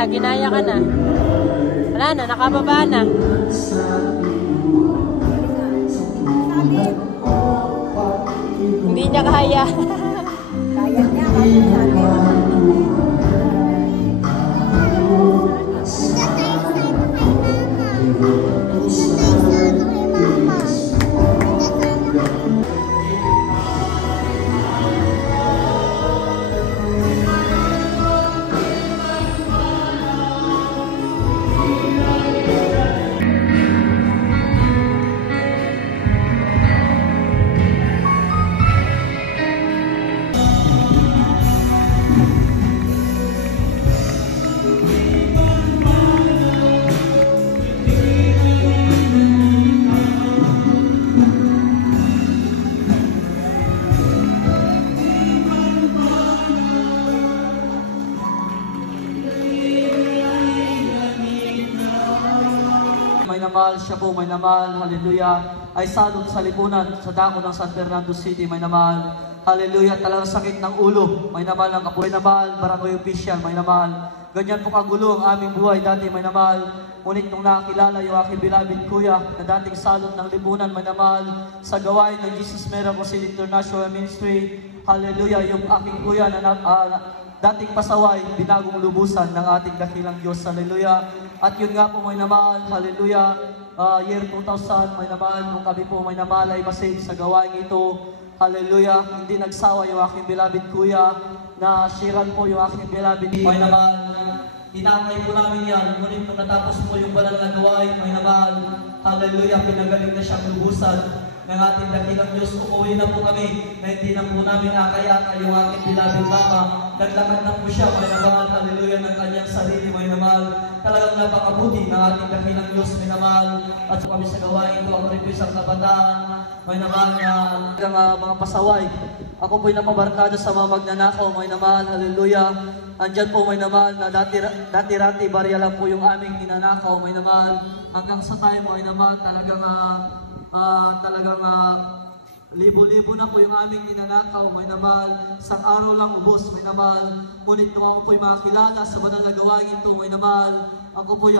na, ginaya ka na. Wala na, nakababa na. Hindi niya kaya. Kaya niya, kasi sabi. May namal, siya po may namal, hallelujah, ay salot sa lipunan, sa dako ng San Fernando City, may namal, hallelujah, talagang sakit ng ulo, may namal ng kapoy, may namal, barangay official, may namal, ganyan po kagulo ang aming buhay dati, may namal, ngunit nung nakakilala yung aking beloved kuya, na dating salot ng lipunan, may namal, sa gawain ng Jesus Miracle City International Ministry, hallelujah, yung aking kuya na dating pasaway, binagong lubusan ng ating dakilang Diyos, hallelujah. At yun nga po may naman, hallelujah, year 2000, may naman, nung kami po may naman ay masave sa gawain ito, hallelujah, hindi nagsawa yung aking beloved kuya, na shiran po yung aking beloved, may naman, tinakay po namin yan, ngunit nung natapos po yung banal na gawain, may naman, hallelujah, pinagaling na siyang lubusan ng ating dakilang Diyos. Uuwi na po kami, na hindi na po namin akaya yung aking beloved mama, naglakad na po siya, may naman, hallelujah, ng kanyang sarili, may naman, talagang napakabuti ng ating dakilang Diyos, may naman, at so kami sa gawain ko, ako rin po isang kabataan, may naman, mga pasaway, ako po'y napabarkada sa mga magnanakaw, may naman, hallelujah, andyan po may naman, na dati-rati, barya lang po yung aming ninanakaw, may naman, hanggang sa time, may naman, talagang libo-libo na po yung aming ninanakaw, may naman, isang araw lang ubos, may naman, ngunit nung ako po'y makakilala sa banal na gawain ito, may naman, ako po'y